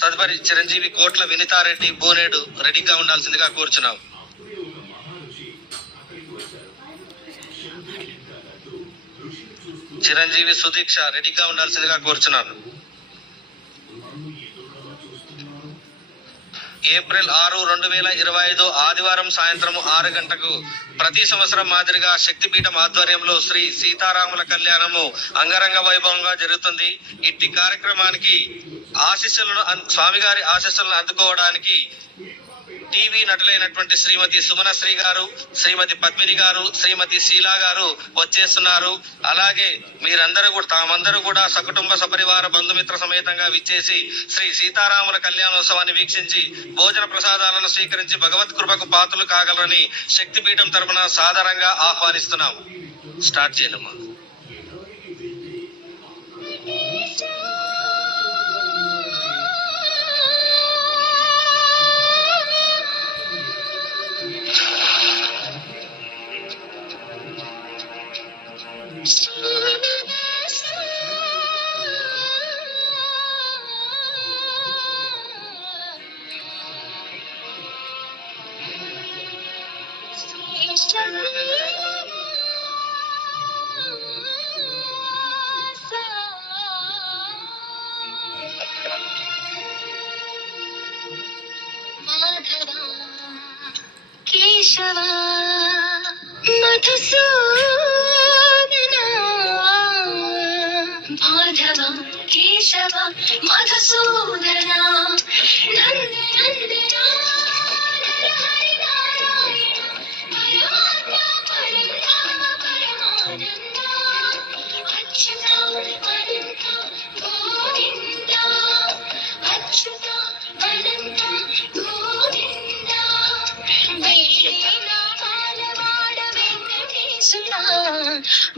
తదుపరి చిరంజీవి కోట్ల వినితారెడ్డి బోనేడు రెడీగా ఉండాల్సిందిగా కోరుచున్నాం. చిరంజీవి సుదీక్ష రెడీగా ఉండాల్సిందిగా కోరుచున్నాను. ఏప్రిల్ 6, 2025 ఆదివారం సాయంత్రం 6 గంటలకు ప్రతి సంవత్సరం మాదిరిగా శక్తిపీఠం ఆధ్వర్యంలో శ్రీ సీతారాముల కళ్యాణము అంగరంగ వైభవంగా జరుగుతుంది. ఇట్టి కార్యక్రమానికి స్వామివారి ఆశీస్సులను అందుకోవడానికి టీవీ నటులైనటువంటి శ్రీమతి సుమనశ్రీ గారు, శ్రీమతి పద్మిని గారు, శ్రీమతి శీలా గారు వచ్చేస్తున్నారు. అలాగే తామందరూ కూడా సకుటుంబ సపరివార బంధుమిత్ర సమేతంగా విచ్చేసి శ్రీ సీతారాముల కళ్యాణోత్సవాన్ని వీక్షించి భోజన ప్రసాదాలను స్వీకరించి భగవత్ కృపకు పాత్రలు కాగలరని శక్తిపీఠం తరపున సాదరంగా ఆహ్వానిస్తున్నాం. స్టార్ట్ చేయనమ్మా. కేశవ మధుసూదన మాధవ కేశవ మధుసూదన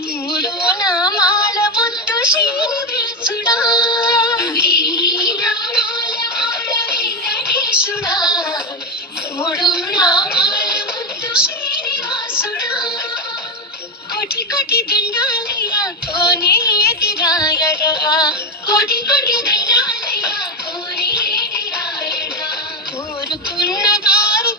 మూడు నామాల ముద్దు శ్రీనివాసుడా, వెంకటేశుడా, మూడు నామాల ముద్దు శ్రీనివాసుడా, కోటి కోటి దండాలయ్య కోనే ఎదిరాయడా, కోటి కోటి దండాలయ్య కోనే ఎదిరాయడా, కోరుకున్న గారు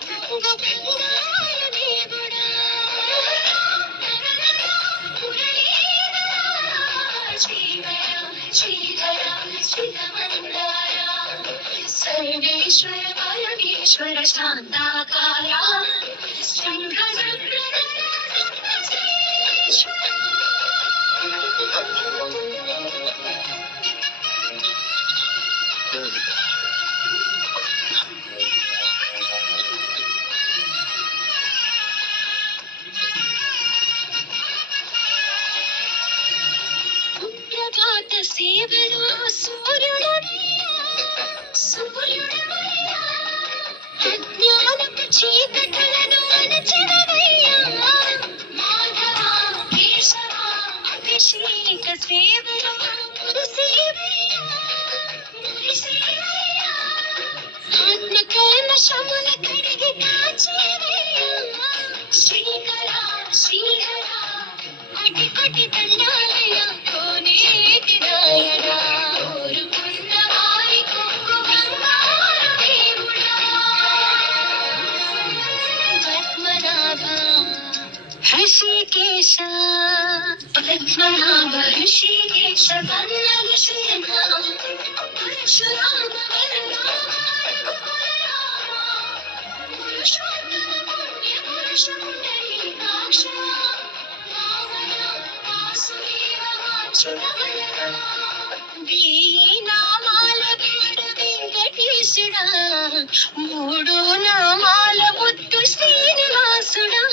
సర్వేశ్వర పరమేశ్వర శాంతాకార ప్రభాత సేవలో సూర్యుడవయ్యా, అజ్ఞానపు చీకటలను అణచెదవయ్యా, మాధవ కేశవ అభిషేక సేవలో మురిసేవయ్యా, ఆత్మ కల్మషముల కడిగి కాచేవయ్యా, శ్రీకర శ్రీహర కోటి కోటి దండాలయ కోనేటి నాయనా, కోరుకున్న వారి కొంగు బంగారు దేవుడా, పద్మనాభ హృషికేశ పద్మనాభ హృషికేశ కన్నగ శయన పరశురామ పురుషోత్తమ పుణ్య పురుషుండరీకాక్ష నామాల వేడు వెంకటేశుడా, మూడు నామాల ముద్దు శ్రీనివాసుడా,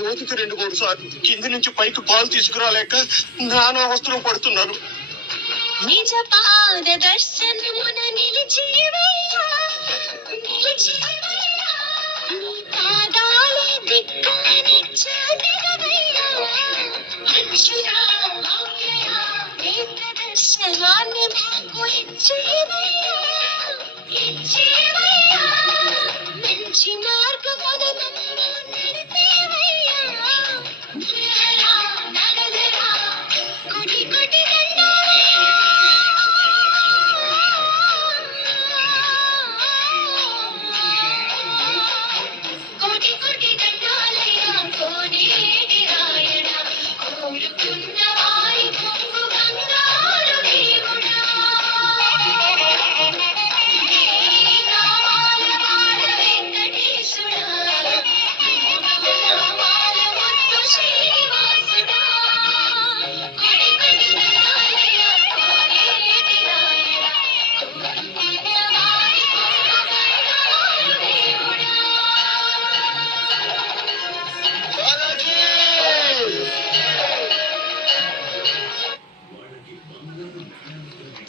రోజుకి 2-3 సార్లు కింది నుంచి పైకి పాలు తీసుకురాలేక నానా అవస్థలు పడుతున్నాను. నిజ పాద దర్శనమున నిలిచివయ్యా, పాదాలే దిక్కనిచ్చదిగవయ్యా, అక్షురా నేత్ర దర్శనాన్ని మాకు ఇచ్చేవయ్యా, మంచి మార్గమున నడిపేవయ్యా,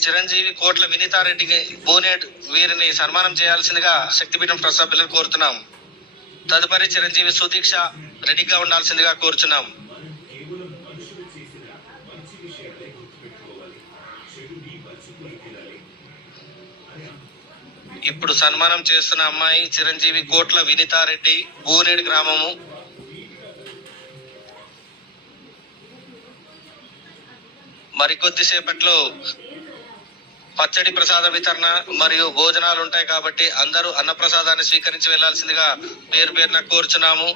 చిరంజీవి కోట్ల వినీతారెడ్డికి బోనేడ్ వీరిని సన్మానం చేయాల్సిందిగా శక్తిపీఠం ట్రస్ట్ సభ్యులను కోరుతున్నాం. తదుపరి చిరంజీవి సుదీక్ష రెడీగా ఉండాల్సిందిగా కోరుచున్నాం. ఇప్పుడు సన్మానం చేస్తున్న అమ్మాయి చిరంజీవి కోట్ల వినీతారెడ్డి, బోనేడ్ గ్రామము. మరికొద్దిసేపట్లో పచ్చడి ప్రసాద వితరణ మరియు భోజనాలు ఉంటాయి కాబట్టి అందరూ అన్నప్రసాదాన్ని స్వీకరించి వెళ్లాల్సిందిగా పేరు పేరున కోరుచున్నాము.